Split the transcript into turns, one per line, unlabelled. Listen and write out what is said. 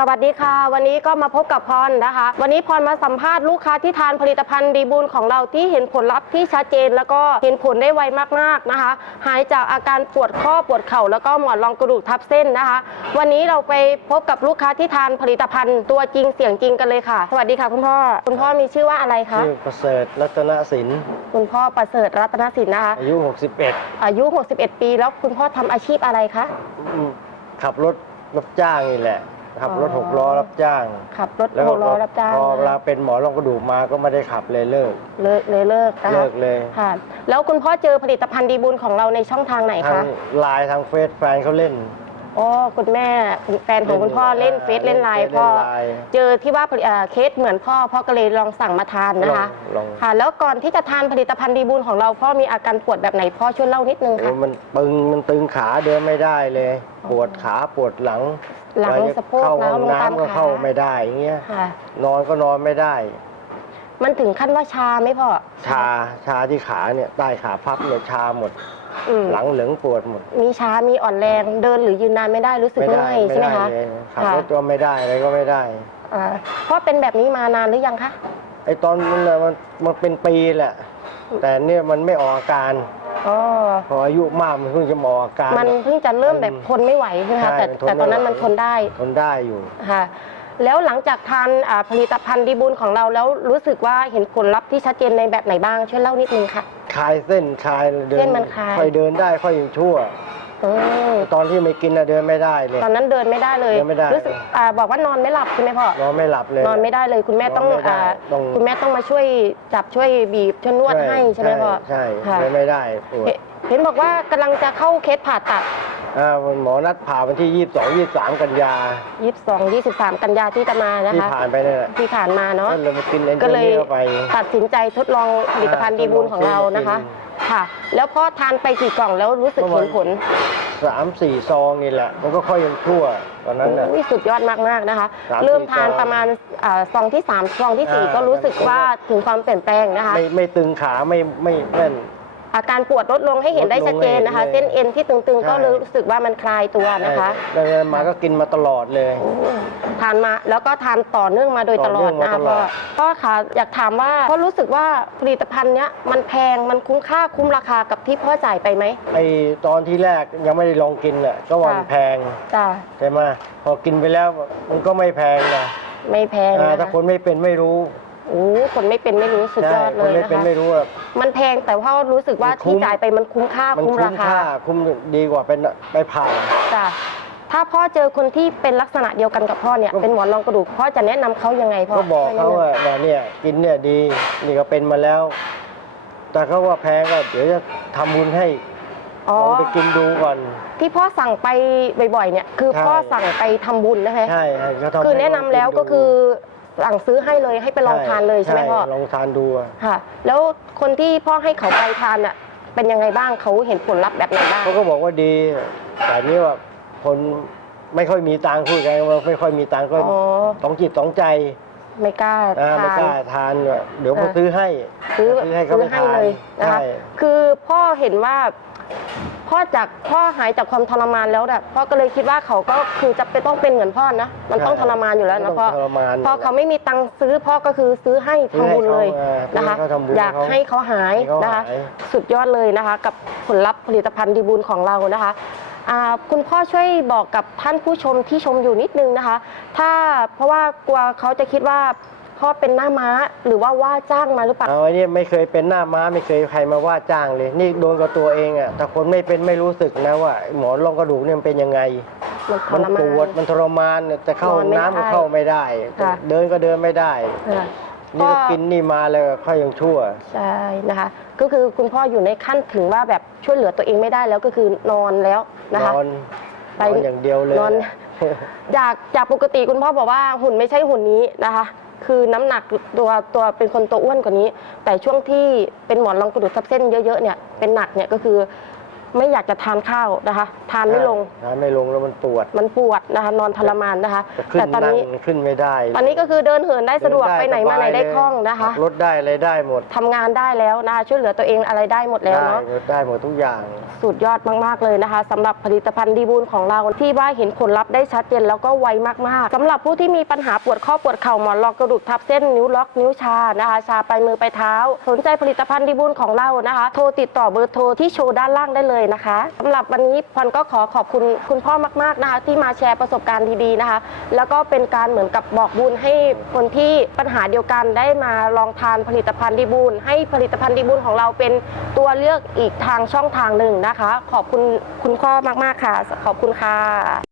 สวัสดีค่ะ วันนี้ก็มาพบกับพรนะคะ วันนี้พรมาสัมภาษณ์ลูกค้าที่ทานผลิตภัณฑ์ดีบูลของเราที่เห็นผลลัพธ์ที่ชัดเจน แล้วก็เห็นผลได้ไวมากๆนะคะ หายจากอาการปวดข้อปวดเข่าแล้วก็หมอนรองกระดูกทับเส้นนะคะ วันนี้เราไปพบกับลูกค้าที่ทานผลิตภัณฑ์ตัวจริงเสียงจริงกันเลยค่ะ สวัสดีค่ะคุณพ่อคุณพ่อมีชื่อว่าอะไรคะ
ชื่อประเสริฐรัตนสิน
คุณพ่อประเสริฐรัตนสินนะคะ
อายุ 61
อายุ 61 ปี แล้วคุณพ่อทำอาชีพอะไรคะ
อืมขับรถรับจ้างนี่แหละ ขับรถ
อ๋อ
หกล้อรับจ้าง
ขับรถ
แล้ว
หกล้อรับจ้าง
พอเวลา
นะคะ
เป็นหมอรองกระดูกมาก็ไม่ได้ขับเลยเลิก
เลิกเลยเลิกนะคะ
เลิกเลย
ค่ะ แล้วคุณพ่อเจอผลิตภัณฑ์ดีบุญของเราในช่องทางไหน
ทา
คะ
งไลน์ทางเฟซแฟนเขาเล่น
อ๋อคุณแม่คุณแฟนของคุณพ่อเล่นเฟซเล่นไลน์
เล่น
พ่อ
ไลน์
เจอที่ว่าผลิตเอ่อเคสเหมือนพ่อพ่อก็เลยลองสั่งมาทานนะคะ
ลอง
ค่ะ แล้วก่อนที่จะทานผลิตภัณฑ์ดีบุญของเราพ่อมีอาการปวดแบบไหนพ่อช่วยเล่านิดนึง
โอ้
ค่ะ
มันตึงมันตึงขาเดินไม่ได้เลย
อ๋อ
ปวดขาปวดหลัง
หลัง
เวลาจ
สะโพก
เข้า
แล้ว
ห้อง
ลงตาม
น้ำก็
ขา
เข้าไม่ได้อย่างเงี้ย
ค่ะ
นอนก็นอนไม่ได้
มันถึงขั้นว่าชาไหมพ่อ
ชาชาที่ขาเนี่ยใต้ขาพับเนี่ยชาหมด
อืม
หลังเหลืองปวดหมด
มีชา มีอ่อนแรง เดินหรือยืนนานไม่ได้รู้สึก
ไม่
เมื่
ได้
อยใช่ไหม
ไม่ได้
คะ
เลยขับ
ค่ะ
รถก็ไม่ได้อะไรก็ไม่ได้
อ่าพ่อเป็นแบบนี้มานานหรือยังคะ
ไอ้ตอนนั้นน่ะมันมันเป็นปีแหละ แต่เนี่ยมันไม่ออกอาการ
อ๋อ
พออายุมากมันเพิ่งจะมาออกอาการ
มันเพิ่งจะเริ่มแบบทนไม่ไหวใช่ไหมคะ
ใช่
แต่
มันทน
แต่ตอนนั้น
ไม่ไหว
มันทนได้
ทนได้อยู่
ค่ะ แล้วหลังจากทานอ่าผลิตภัณฑ์ดีบุญของเราแล้วรู้สึกว่าเห็นผลลัพธ์ที่ชัดเจนในแบบไหนบ้างช่วยเล่านิดนึงค่ะ
คลายเส้นคลายเดิ
เส้นมันคลาย
ค่อยเดินได้ค่อยยังชั่ว
อืม
ตอนที่ไม่กินน่ะเดินไม่ได้เลย
ตอนนั้นเดินไม่ได้เลย
เดินไม่ได้
รู้สึกอ่าบอกว่านอนไม่หลับใช่ไหมพ่อ น
อนไม่หลับเลย
นอนไม่ได้เลยคุณแม่ต้อง
นอนไม่ได้
อ่า
ต้อง
คุณแม่ต้องมาช่วยจับช่วยบีบช่วยนวดให้ใช่ไหมพ่อ
ใช่
ค่ะ
เดินไม่ได้ปวด
เห็นเห็นบอกว่ากำลังจะเข้าเคสผ่าตัด
อ่าหมอนัดผ่าวันที่ 22 23 กันยา
22 23 กันยาที่จะมานะ
ที่
คะ
ผ่านไปนั่นแหละ
ที่ผ่านมาเนาะ
นั่นเลยมากินเอ็น
ก็
เจ
เลย
นี่เข้าไป
ตัดสินใจทดลองผลิตภัณฑ์
อ่า
ดีบูลของเรา
ทดลอง
นะคะ
กิ
ค่ะ แล้วพ่อทานไปกี่กล่องแล้วรู้สึก
ประมา
เห็
ณ
นผล
สามสี่ซองนี่แหละ มันก็ค่อยยังชั่วตอนนั้นน่ะ
อุ๊ยสุดยอดมากๆนะคะ
สามสี่
เริ่มทาน
ซอง
ประมาณอ่าซองที่3ซองที่4
อ่า
ก็รู้สึกว่าถึงความเปลี่ยนแปลงนะคะ
ไม่ไม่ตึงขาไม่ไม่แน่น
อาการปวดลดลงให้เห็นได้ชัดเจนนะคะ
ลดลงเลย
เส้นเอ็นที่ตึงๆ ก็
ใช่
รู้สึกว่ามันคลายตัวนะคะ
ดังนั้นมาก็กินมาตลอดเลย
ทานมาแล้วก็ทานต่อเนื่องมาโดยตลอด
ต่อเนื่อง
นะ
มาตล
พ่อ
อด
พ่อคะอยากถามว่าพ่อรู้สึกว่าผลิตภัณฑ์เนี้ยมันแพงมันคุ้มค่าคุ้มราคากับที่พ่อจ่ายไปไหม
ไอตอนที่แรกยังไม่ได้ลองกินอะก็ว่ามัน
ค่ะ
แพง
จ้า
ใช่ไหมพอกินไปแล้วมันก็ไม่แพงนะ
ไม่แพง
อ่า
นะ
ถ้า
คะ
คนไม่เป็นไม่รู้
โอ้คนไม่เป็นไม่รู้สุดยอดเล
คน
ย
ไม่
นะ
เป็น
คะ
ไม่รู้อะ
มันแพงแต่พ่อรู้สึกว่า
มันคุ้
ที่
ม
จ่ายไปมันคุ้มค่า
มัน
คุ้ม
คุ้
รามคา
ค่าคุ้มดีกว่าเป็นไปผ่า
จ้ะ ถ้าพ่อเจอคนที่เป็นลักษณะเดียวกันกับพ่อเนี่ย
ก็
เป็นหมอนรองกระดูกพ่อจะแนะนำเขายังไงพ่อ
ก็บอก
ช่วยแนะ
เขา
นำ
ว่าว่าเนี่ยกินเนี่ยดีนี่ก็เป็นมาแล้ว แต่เขาว่าแพงก็เดี๋ยวจะทำบุญให้
อ๋อ
ลองไปกินดูก่อน
ที่พ่อสั่งไปบ่อยๆเนี่ยคือ
ใช่
พ่อสั่งไปทำบุญนะคะ
ใช่ให้เขาทำ
คือ
ให้
แนะนำแล้วก็คือสั่งซื้อให้เลยให้ไปลองทานเลยใช่ไหมพ่อ
ลองทานดูอะ
ค่ะ แล้วคนที่พ่อให้เขาไปทานอะเป็นยังไงบ้างเขาเห็นผลลัพธ์แบบไหนบ้าง
เขาก็บอกว่าดีแต่นี่ว่า คนไม่ค่อยมีตังค์คุยกันว่าไม่ค่อยมีตังค์ก็
อ๋อ
ต้องจิตต้องใจ
ไม่กล้า
อ่าไม่
ทาน
กล้าทานว่ะเดี๋ยวมา
อ่า
ซื้อให้
ซื้อ
ซื้อให้เขา
ซื้
ไป
อให้
ทาน
เลยนะคะ
ใช่
คือพ่อเห็นว่า พ่อจากพ่อหายจากความทรมานแล้วแบบพ่อก็เลยคิดว่าเขาก็คือจะเป็นต้องเป็นเหมือนพ่อนะมันต้องทรมานอยู่แล้วนะ
ต้อง
พ่อ
ทรมาน
พอเขาไม่มีตังค์ซื้อพ่อก็คือซื้อให้
ซื้อ
ทำ
ให้
บุญเลย
เขาอ่า
นะคะ
ซื้อให้เขาทำบุญ
อยาก
ให้เขา
ให้เขาหาย
ให้เขา
นะคะ
หาย
สุดยอดเลยนะคะ กับผลลัพธ์ผลิตภัณฑ์ดีบุญของเรานะคะอ่า คุณพ่อช่วยบอกกับท่านผู้ชมที่ชมอยู่นิดนึงนะคะ ถ้าเพราะว่ากลัวเขาจะคิดว่าพ่อเป็นหน้าม้าหรือว่าว่าจ้างมาหรือเปล่า
เอาไอ้นี่ไม่เคยเป็นหน้าม้าไม่เคยใครมาว่าจ้างเลย นี่โดนกับตัวเองอะแต่คนไม่เป็นไม่รู้สึกนะว่าหมอนรองกระดูกเนี่ยมันเป็นยังไง
มันท
มัน
รมา
ป
น
วดมันทรมานจะเข้าน
อนไม่
น้ำก็
ได้
เข้าไม่ได้
ค่ะ
เดินก็เดินไม่ได้
ค่ะ
นี่ก็กินนี่มาเลยค่อยยังชั่ว
ใช่นะคะ ก็คือคุณพ่ออยู่ในขั้นถึงว่าแบบช่วยเหลือตัวเองไม่ได้แล้วก็คือนอนแล้วนะคะ
นอน
ไป
นอนอย่างเดียวเลย
นอนจากจากปกติคุณพ่อบอกว่าหุ่นไม่ใช่หุ่นนี้นะคะ คือน้ำหนักตัวตัวเป็นคนตัวอ้วนกว่านี้ แต่ช่วงที่เป็นหมอนรองกระดูกทับเส้นเยอะๆเนี่ยเป็นหนักเนี่ยก็คือ ไม่อยากจะทานข้าวนะคะ ทานไม่ลง
ทานไม่ลงแล้วมันปวด
มันปวดนะคะ นอนทรมานนะคะ
จะขึ้น
แต่ตอน
นั่ง
นี้
ขึ้นไม่ได้
ตอนนี้ก็คือเดินเหินได้สะดวก
เน
ไปไหนมาไหนได้
สบย
คล่องนะคะ
ขับรถได้อะไรได้หมด
ทำงานได้แล้วนะคะช่วยเหลือตัวเองอะไรได้หมดแล้ว
ได้
เนาะ
หมดได้หมดทุกอย่าง
สุดยอดมากๆเลยนะคะสำหรับผลิตภัณฑ์ดีบูลของเราที่ว่าเห็นผลลัพธ์ได้ชัดเจนแล้วก็ไวมากๆสำหรับผู้ที่มีปัญหาปวดข้อปวดเข่าหมอนรองกระดูกทับเส้นนิ้วล็อกนิ้วชานะคะ ชาไปมือไปเท้า สนใจผลิตภัณฑ์ดีบูลของเรานะคะ โทรติดต่อเบอร์โทรที่โชว์ด้านล่างได้เลยนะคะสำหรับวันนี้พรก็ขอขอบคุณคุณพ่อมากๆนะคะ ที่มาแชร์ประสบการณ์ดีๆนะคะ แล้วก็เป็นการเหมือนกับบอกบุญให้คนที่ปัญหาเดียวกันได้มาลองทานผลิตภัณฑ์ดีบุญให้ผลิตภัณฑ์ดีบุญของเราเป็นตัวเลือกอีกทางช่องทางหนึ่งนะคะ ขอบคุณคุณพ่อมากๆค่ะ ขอบคุณค่ะ